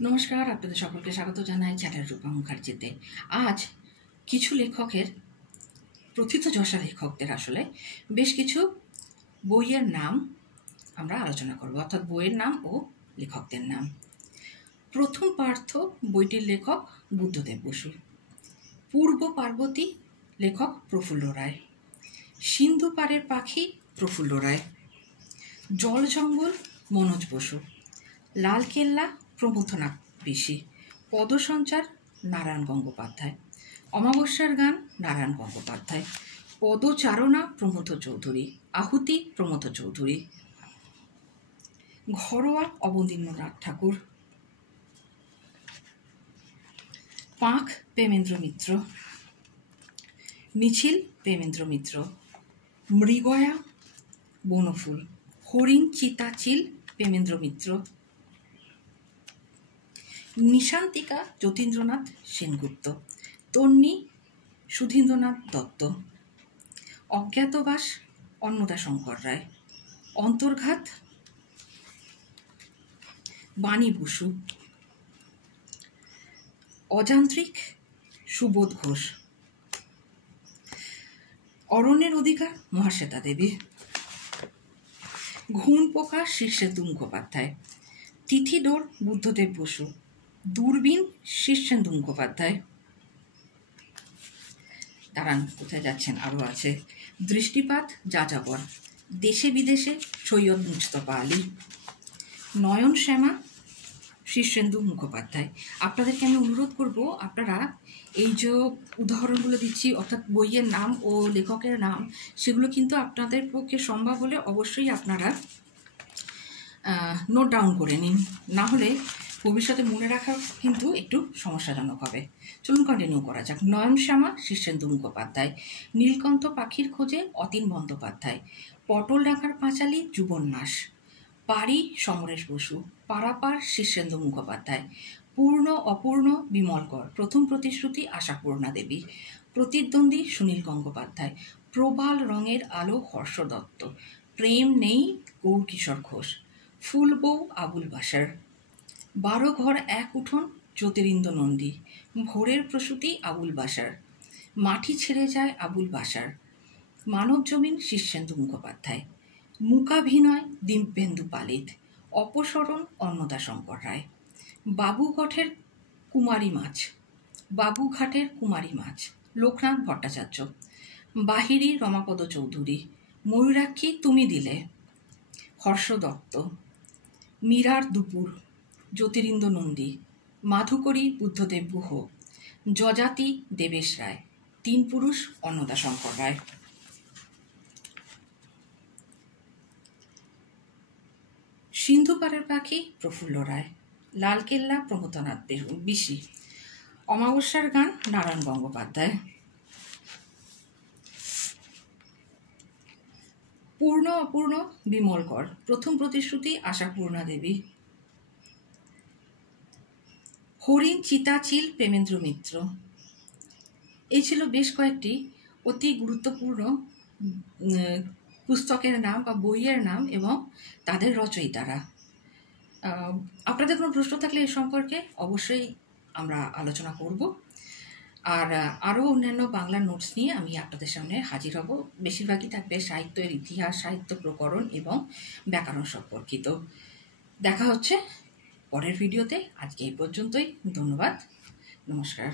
নমস্কার, আপনাদের সকলকে স্বাগত জানাই চ্যাটার রূপা মুখার্জিতে। আজ কিছু লেখকের, প্রথিতযশা লেখকদের আসলে বেশ কিছু বইয়ের নাম আমরা আলোচনা করব, অর্থাৎ বইয়ের নাম ও লেখকদের নাম। প্রথম পার্থ বইটির লেখক বুদ্ধদেব বসু। পূর্ব পার্বতী লেখক প্রফুল্ল রায়। সিন্ধু পাড়ের পাখি প্রফুল্ল রায়। জল জঙ্গল মনোজ বসু। লালকেল্লা প্রমথনাথ পিসি। পদসঞ্চার নারায়ণ গঙ্গোপাধ্যায়। অমাবস্যার গান নারায়ণ গঙ্গোপাধ্যায়। পদচারণা প্রমথ চৌধুরী। আহুতি প্রমথ চৌধুরী। ঘরোয়া অবনীন্দ্রনাথ ঠাকুর। পাঁখ প্রেমেন্দ্র মিত্র। মিছিল প্রেমেন্দ্র মিত্র। মৃগয়া বনফুল। হরিণ চিতাচিল প্রেমেন্দ্র মিত্র। নিশান্তিকা যতীন্দ্রনাথ সেনগুপ্ত। তন্নি সুধীন্দ্রনাথ দত্ত। অজ্ঞাতবাস অন্নদাশঙ্কর রায়। অন্তর্ঘাত বাণী বসু। অযান্ত্রিক সুবোধ ঘোষ। অরণ্যের অধিকার মহাশ্বেতা দেবী। ঘুণ পোকা শীর্ষেন্দু মুখোপাধ্যায়। তিথিডোর বুদ্ধদেব বসু। দূরবীন শীর্ষেন্দু মুখোপাধ্যায়। দাঁড়ান, কোথায় যাচ্ছেন, আরও আছে। দৃষ্টিপাত যাযাবর। দেশে বিদেশে সৈয়দ মুজতবা আলী। নয়ন শ্যামা শীর্ষেন্দু মুখোপাধ্যায়। আপনাদেরকে আমি অনুরোধ করব, আপনারা এই যে উদাহরণগুলো দিচ্ছি, অর্থাৎ বইয়ের নাম ও লেখকের নাম, সেগুলো কিন্তু আপনাদের পক্ষে সম্ভব হলে অবশ্যই আপনারা নোট ডাউন করে নিন, না হলে ভবিষ্যতে মনে রাখা কিন্তু একটু সমস্যাজনক হবে। চলুন কন্টিনিউ করা যাক। নয়ন শ্যামা শীর্ষেন্দু মুখোপাধ্যায়। নীলকণ্ঠ পাখির খোঁজে অতীন বন্দ্যোপাধ্যায়। পটল ডাকার পাঁচালী যুবন্যাস। পারি সমরেশ বসু। পারাপার শীর্ষেন্দু মুখোপাধ্যায়। পূর্ণ অপূর্ণ বিমলকর। প্রথম প্রতিশ্রুতি আশাপূর্ণা দেবী। প্রতিদ্বন্দ্বী সুনীল গঙ্গোপাধ্যায়। প্রবাল রঙের আলো হর্ষ দত্ত। প্রেম নেই গৌরকিশোর ঘোষ। ফুলবউ আবুল বাশার। 12 ঘর এক উঠোন জ্যোতিরিন্দ্র নন্দী। ভোরের প্রসূতি আবুল বাশার। মাটি ছেড়ে যায় আবুল বাশার। মানব জমিন শীর্ষেন্দু মুখোপাধ্যায়। মূকাভিনয় দিব্যেন্দু পালিত। অপসরণ অন্নদাশঙ্কর রায়। বাবুঘাটের কুমারী মাছ। বাবুঘাটের কুমারী মাছ লোকনাথ ভট্টাচার্য। বাহিরি রমাপদ চৌধুরী। ময়ূরাক্ষী তুমি দিলে হর্ষ দত্ত। মীরার দুপুর জ্যোতিরিন্দ্র নন্দী। মাধুকরী বুদ্ধদেব গুহ। যজাতি দেবেশ রায়। 3 পুরুষ অন্নদাশঙ্কর রায়। সিন্ধু পাড়ের পাখি প্রফুল্ল রায়। লালকেল্লা প্রমথনাথ পিসি। অমাবস্যার গান নারায়ণ গঙ্গোপাধ্যায়। পূর্ণ অপূর্ণ বিমলকর। প্রথম প্রতিশ্রুতি আশাপূর্ণা দেবী। হরিণ চিতাচিল প্রেমেন্দ্র মিত্র। এই ছিল বেশ কয়েকটি অতি গুরুত্বপূর্ণ পুস্তকের নাম বা বইয়ের নাম এবং তাদের রচয়িতারা। আপনাদের কোনো প্রশ্ন থাকলে এ সম্পর্কে অবশ্যই আমরা আলোচনা করব। আর আরও অন্যান্য বাংলা নোটস নিয়ে আমি আপনাদের সামনে হাজির হব। বেশিরভাগই থাকবে সাহিত্যের ইতিহাস, সাহিত্য প্রকরণ এবং ব্যাকরণ সম্পর্কিত। দেখা হচ্ছে পরের ভিডিওতে। আজকে এই পর্যন্তই। ধন্যবাদ। নমস্কার।